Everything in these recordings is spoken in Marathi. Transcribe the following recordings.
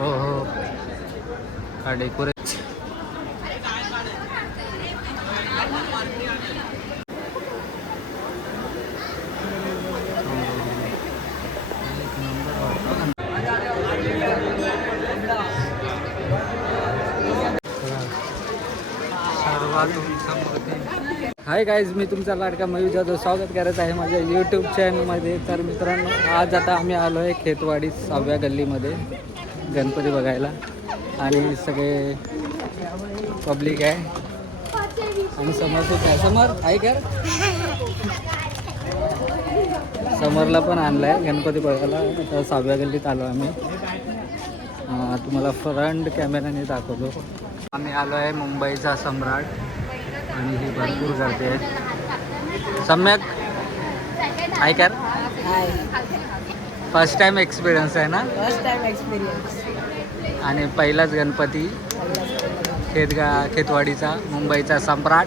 हो हो, हा डेकोरेशन. हाय गाईज, मी तुमचा लाडका मयूर जाधव स्वागत करत आहे माझ्या यूट्यूब चॅनलमध्ये. तर मित्रांनो, आज आता आम्ही आलो आहे खेतवाडी 6व्या गल्लीमध्ये गणपती बघायला. आणि सगळे पब्लिक आहे आणि समोर खूप आहे. समोर आहे का, समोरला पण आणलं आहे गणपती बघायला. आता 6व्या गल्लीत आलो आम्ही. तुम्हाला फ्रंट कॅमेऱ्याने दाखवतो. आम्ही आलो आहे मुंबईचा सम्राट आणि ही भरपूर गर्दी आहे. सम्यक आहे का, फर्स्ट टाइम एक्सपिरियन्स आहे ना? First time experience. आणि पहिलाच गणपती खेतवाडीचा मुंबईचा सम्राट.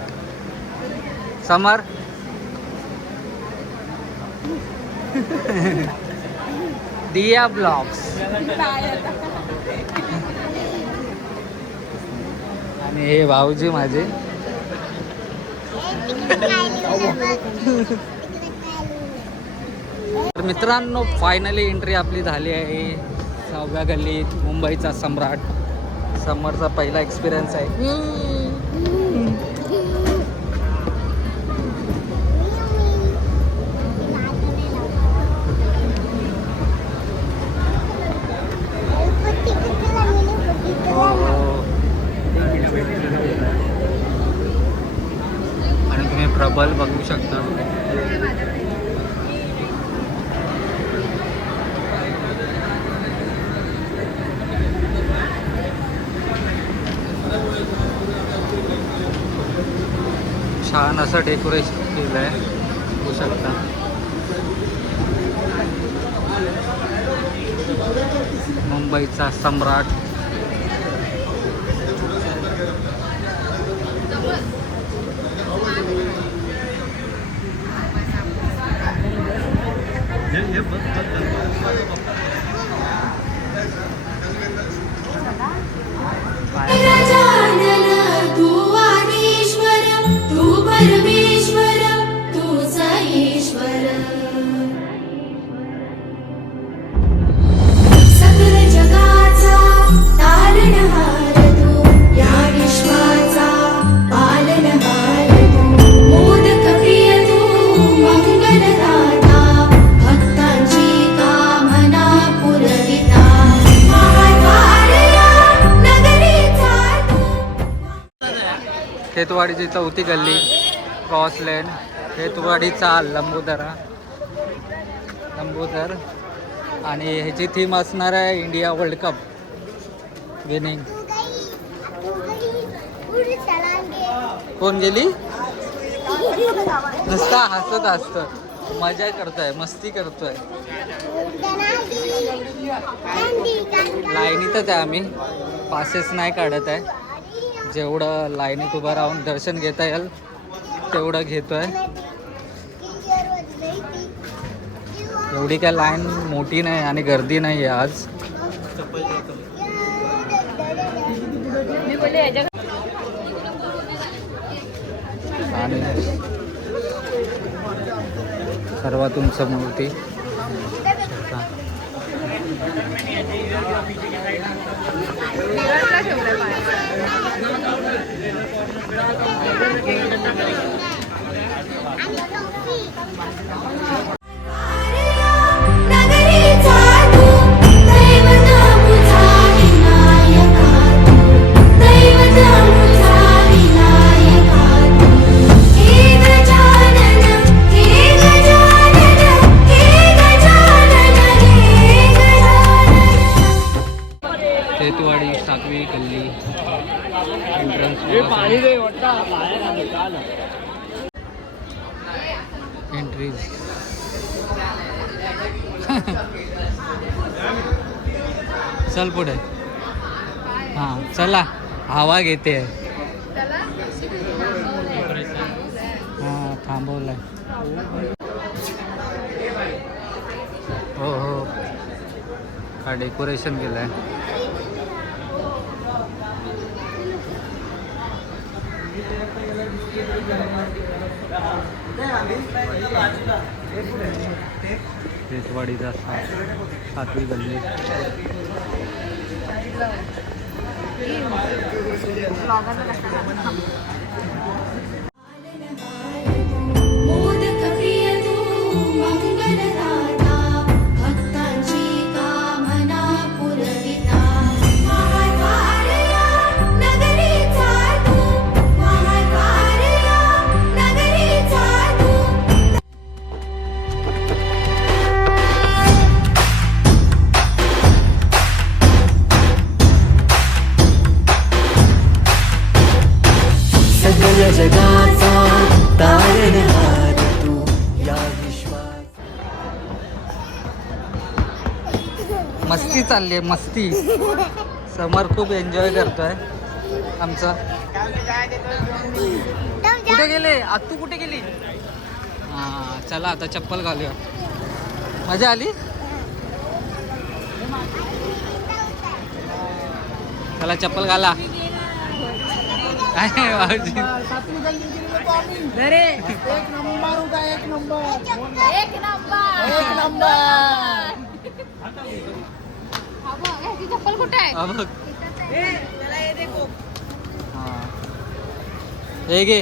समर दिया ब्लॉग्स. आणि हे भाऊजी माझे. तर मित्रांनो, फायनली एंट्री आपली झाली आहे 6व्या गल्लीत मुंबईचा सम्राट. समरचा पहिला एक्सपिरियन्स आहे. आणि तुम्ही प्रबल बघू शकता. छान असं डेकोरेशन केलं आहे, बघू शकता. मुंबईचा सम्राट. खेतवाडीची 4थी गल्ली, क्रॉसलँड, खेतवाडीचा लंबोदर. आणि ह्याची थीम असणार आहे इंडिया वर्ल्ड कप विनिंग. कोण गेली? नुसता हसत असतं, मजा करतोय, मस्ती करतोय. लाईनीतच आहे आम्ही, पासेस नाही काढत आहे. जेवढं लाईनीत उभं राहून दर्शन घेता येईल तेवढं घेतोय. एवढी काय लाईन मोठी नाही आणि गर्दी नाही आहे आज. आणि सर्वातून मूर्ती. खेतवाडी 7वी गल्ली एंट्रीज. चल पुढे. हां चला, हवा घेते. हां थांबवलंय. हो हो, हा डेकोरेशन केलं आहे. खेतवाडीचा 7वी गल्ली. मोदक प्रिय तू मंगलदाता भक्तांची कामना पुरविता महाद्वारया नगरीचा तू महाद्वारया नगरीचा तू सगळ जगाचा तारणहार तू या विश्वात. मस्ती चालली आहे मस्ती. समर खूप एन्जॉय करतोय आमचा. कुठे गेले आत्तू कुठे गेली? हा चला आता चप्पल घालूया. मजा आली. चला चप्पल घाला. आहे भाऊजी. एक नंबर होता एक नंबर चप्पल कुठे आहे? हा बघ. हा हे घे.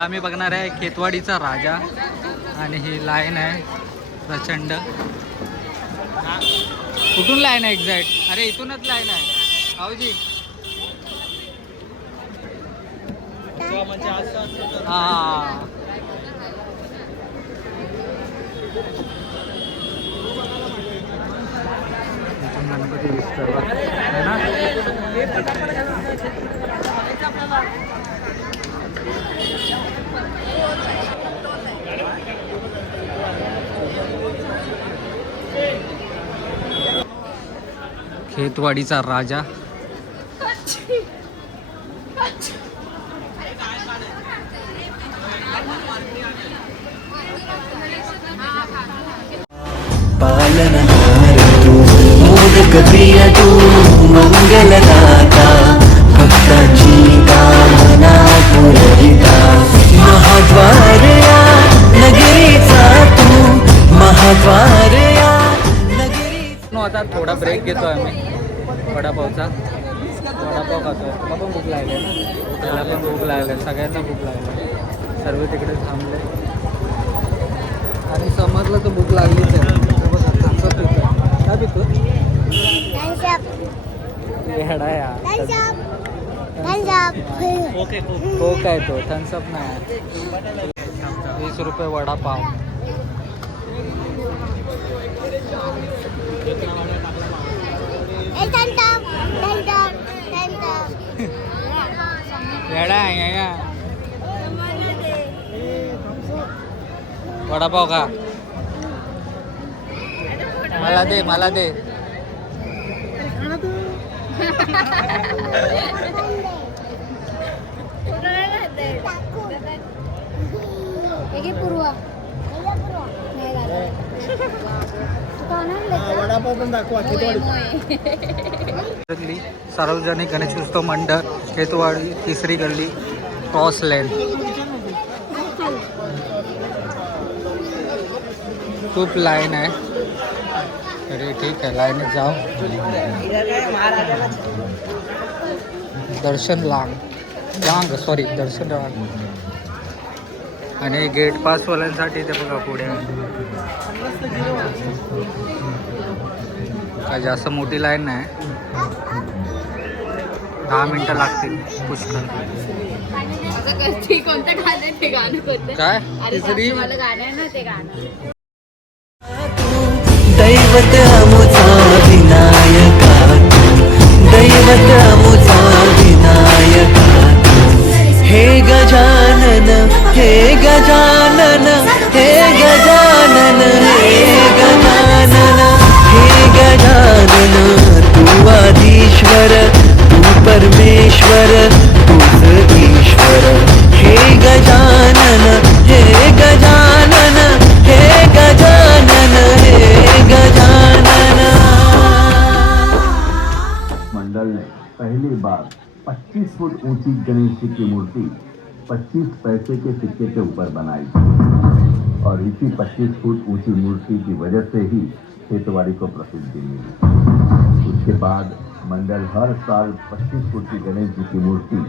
आम्ही बघणार आहे खेतवाडीचा राजा आणि ही लाईन आहे प्रचंड. कुठून लाईन आहे एक्झॅक्ट? अरे इथूनच लाईन आहे भाऊजी. हा इथून गणपती विसर्जन आहे ना. खेतवाडीचा राजा. पालनहार तू मोदक प्रिय तू मंगलदाता भक्तांची कामना पुरविता महाद्वारया नगरीचा तू महाद्वारया नगरीचा. आता थोडा ब्रेक घेतो आम्ही वडापावचा. वडापाव खातो. तुला पण भूक लागली ना? त्याला पण भूक लागली. सगळ्यांना भूक लागली. सर्व तिकडे थांबले आणि समजलं तर भूक लागलीच आहे. थम्सअप पितो. काय पितो? हेडा यार. कोक आहे तो. थम्सअप नाही. 20 रुपये वडापाव. येडा आहे या. वडापाव का? मला दे मला दे. वडापाव पण दाखवा सार्वजनिक गणेशोत्सव मंडळ खेतवाडी 3री गल्ली क्रॉस लेन. खूप लाईन आहे तरी ठीक आहे. लाईनीत जाऊ. दर्शन लांग सॉरी दर्शन लांग. आणि गेट पासवाल्यांसाठी ते बघा पुढे काय जास्त मोठी लाईन नाही. 10 मिनिटं लागतील पुष्कळ. कोणतं गाणं ते गाणं कोणतं? काय मला गाणं आहे ना ते गाणं. दैवत अमुचा विनायका तू दैवत अमुचा विनायका तू. हे गजानन हे गजानन हे गजानन हे गजानन हे गजानन तू आधीश्वर तू परमेश्वर तूच ईश्वर. हे गजानन हे गजानन हे गजानन हे गजानन. फुट ऊंची गणेश जी की मूर्ति 25 पैसे के सिक्के के ऊपर बनाई थी और इसी 25 फुट ऊंची मूर्ति की वजह से ही खेतवाड़ी को प्रसिद्धि मिली। उसके बाद मंडल हर साल 25 फुट की गणेश जी की मूर्ति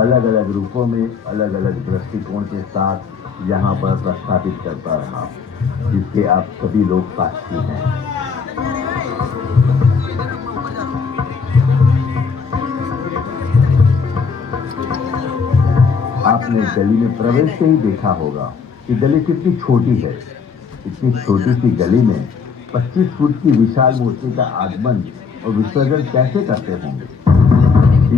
अलग अलग रूपों में अलग अलग दृष्टिकोण के साथ यहाँ पर प्रस्थापित करता रहा, जिसके आप सभी लोग साक्षी हैं। आपने गली में प्रवेश से ही देखा होगा कि गली कितनी छोटी है। इतनी छोटी सी गली में 25 फुट की विशाल मूर्ति का आगमन और विसर्जन कैसे करते होंगे?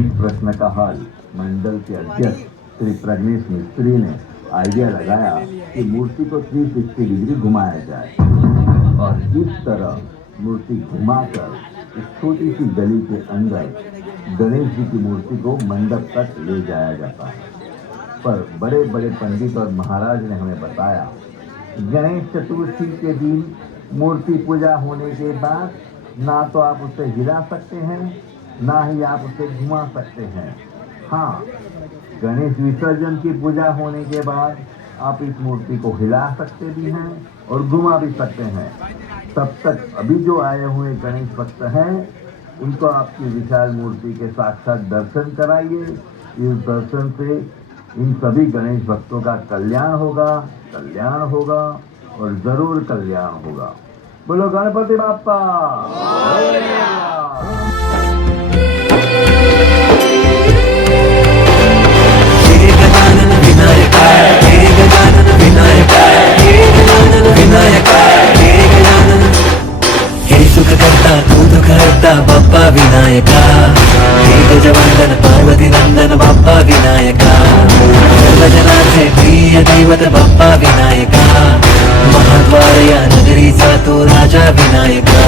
इस प्रश्न का हल मंडल के अध्यक्ष श्री प्रज्ञेश मिस्त्री ने आइडिया लगाया कि मूर्ति को 360 डिग्री घुमाया जाए और इस तरह मूर्ति घुमाकर इस छोटी सी गली के अंदर गणेश जी की मूर्ति को मंडप तक ले जाया जाता है। पर बड़े बड़े पंडित और महाराज ने हमें बताया, गणेश चतुर्थी के दिन मूर्ति पूजा होने के बाद ना तो आप उसे हिला सकते हैं, ना ही आप उसे घुमा सकते हैं। हाँ, गणेश विसर्जन की पूजा होने के बाद आप इस मूर्ति को हिला सकते भी हैं और घुमा भी सकते हैं। तब तक अभी जो आए हुए गणेश भक्त हैं, उनको आपकी विशाल मूर्ति के साक्षात दर्शन कराइए। इस दर्शन से इन सभी गणेश भक्तों का कल्याण होगा और जरूर कल्याण होगा। बोलो गणपति बाप्पा। तू दुख हरता बाप्पा विनायका, हे गजवंदन पार्वती नंदन बाप्पा विनायका, सर्वजनाचे प्रिय दैवत बाप्पा विनायका, महाद्वार या नगरीचा तू राजा विनायका,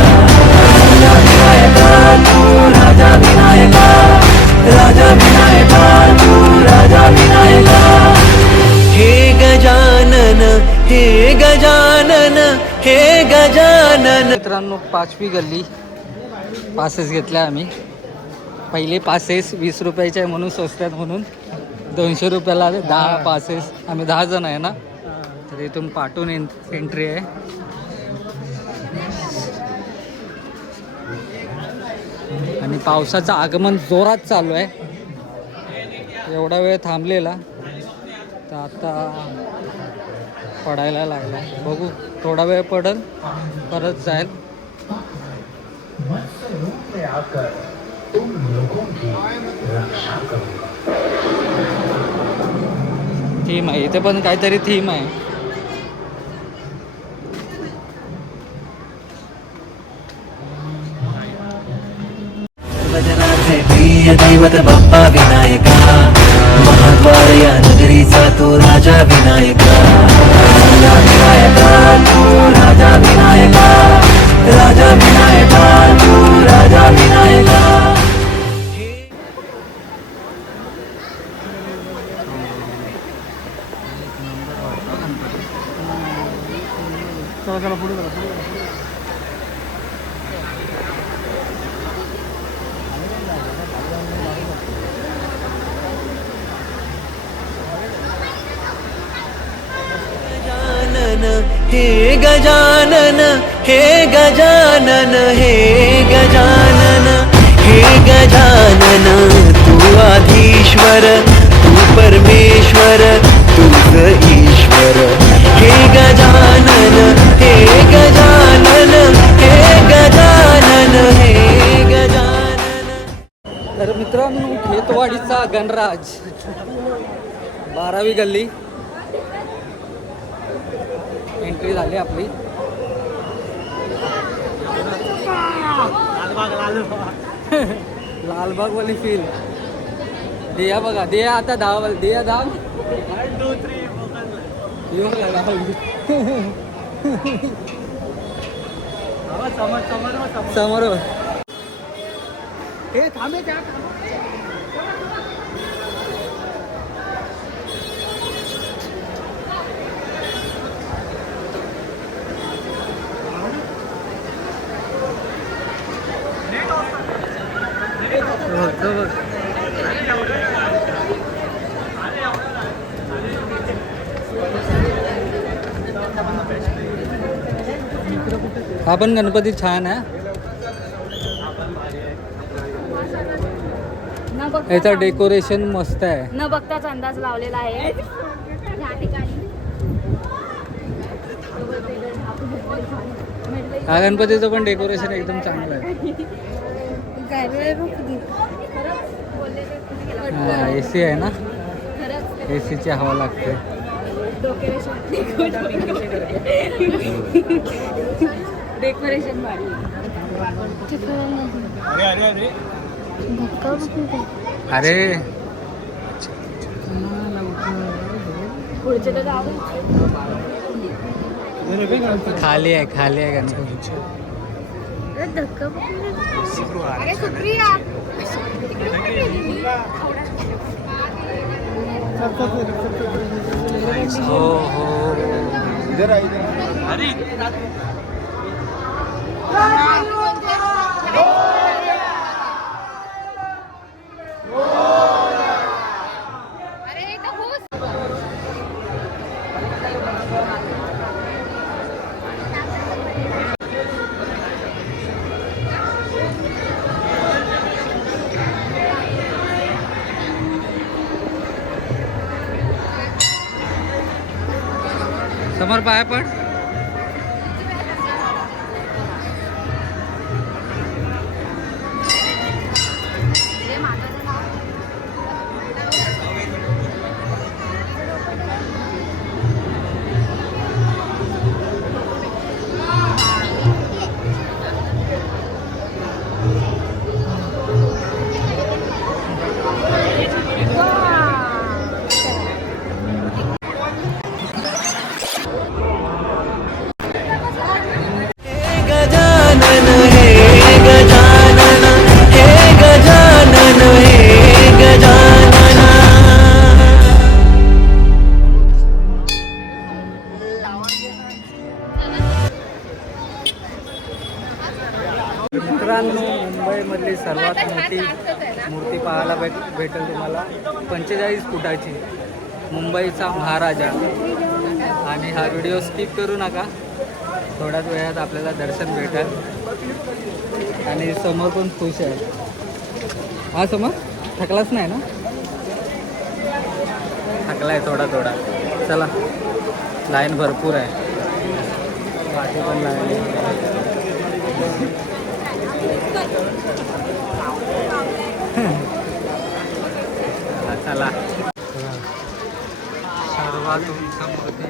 राजा विनायका तू राजा विनायका, राजा विनायका तू राजा विनायका। हे गजानन हे गजानन हे गजानन। मित्रांनो, 5वी गल्ली पासेस घेतल्या आम्ही। पहिले पासेस 20 रुपयाचे आहे म्हणून स्वस्त आहेत म्हणून 200 रुपयाला 10 पासेस। आम्ही 10 जण आहे ना, तर इथून पाठून एंट्री आहे। आणि पावसाचं आगमन जोरात चालू आहे। एवढा वेळ थांबलेला तर आता पडायला लागला। बघू, थोडा वेळ पडल परत जाईल। थीम आहे इथे, पण काहीतरी थीम आहे। सर्वजनाचे प्रिय दैवत बाप्पा विनायका, महाद्वार या नगरीचा तू राजा विनायका, राजा विनायका तू राजा विनायका, राजा विनायका तू राजा विनायका। चला पुढे हे गजानन हे गजानन हे गजानन हे गजानन, तू आधीश्वर तू परमेश्वर तूच ईश्वर। हे गजानन हे गजानन हे गजानन हे गजानन। तर मित्रांनो, खेतवाडीचा गणराज 12वी गल्ली एंट्री झाली आपली। लालबाग वाली फील। दिया बघा, दिया आता धाव, दिया धाव 1 2 3 समोर। हे थांबे क्या बघ हा पण गणपती छान आहे. न बघता याचं डेकोरेशन मस्त आहे. न बघताच अंदाज लावलेला आहे या ठिकाणी. हा गणपतीचं पण डेकोरेशन एकदम चांगलं आहे. हा AC आहे ना, ACची हवा लागते. डेकोरेशन भारी. अरे पुढचे तर जाऊ. खाली आहे गणपती. अरे सुप्रिया हो हो. समोर पाय पड. गजानन हे गजानन हे गजानन हे गजानन. मित्रांनो, मुंबईमधली सर्वात मोठी मूर्ती पाहायला भेटेल तुम्हाला. 45 फुटाची मुंबईचा महाराजा. आणि हा व्हिडिओ स्किप करू नका. थोड्याच वेळात आपल्याला दर्शन भेटेल. आणि समोर पण खुश आहे. हा समोर थकलाच नाही ना? थकलाय थोडा. चला, लाईन भरपूर आहे. बाकी पण लाईन. चला, सर्वात उंच मूर्ती.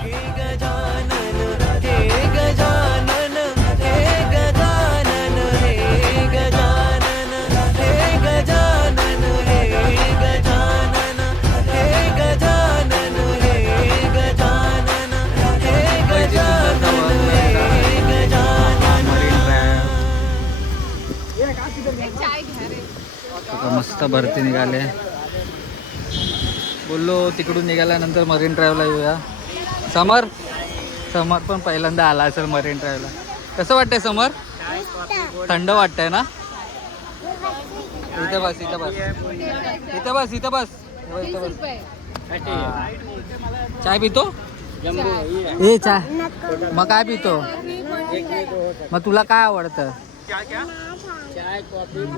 हे गजानन हे गजानन हे गजानन हे गजानन हे गजानन हे गजानन हे गजानन हे गजानन हे गजानन हे गजानन. आता मस्त भरती निघाले. बोललो तिकडून निघाल्यानंतर मरीन ड्राईव्हला येऊया. समर पण पहिल्यांदा आला असेल मरीन ड्राईव्हला. कसं वाटतंय समर? थंड वाटतंय ना? इथं बस. चाय पितो? ए चाय. मग काय पितो? मग तुला काय आवडतं?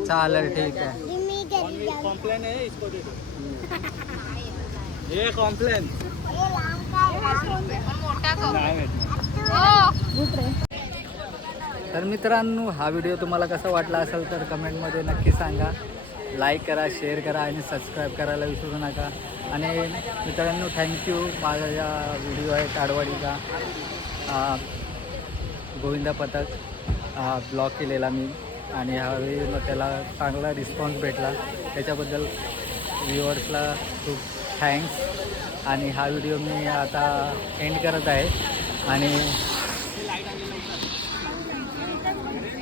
चालेल, ठीक आहे. तर मित्रांनो, हा व्हिडिओ तुम्हाला कसा वाटला असेल तर कमेंटमध्ये नक्की सांगा. लाईक करा, शेअर करा आणि सबस्क्राईब करायला विसरू नका. आणि मित्रांनो, थँक्यू. माझा या व्हिडिओ आहे ताडवाडीचा, गोविंदा पथक ब्लॉग केलेला मी. आणि ह्यावेळी मग त्याला चांगला रिस्पॉन्स भेटला. त्याच्याबद्दल व्ह्युअर्सला खूप थँक्स. आणि हा व्हिडिओ मी आता एंड करत आहे. आणि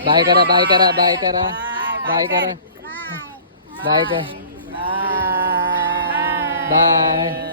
बाय करा. बाय.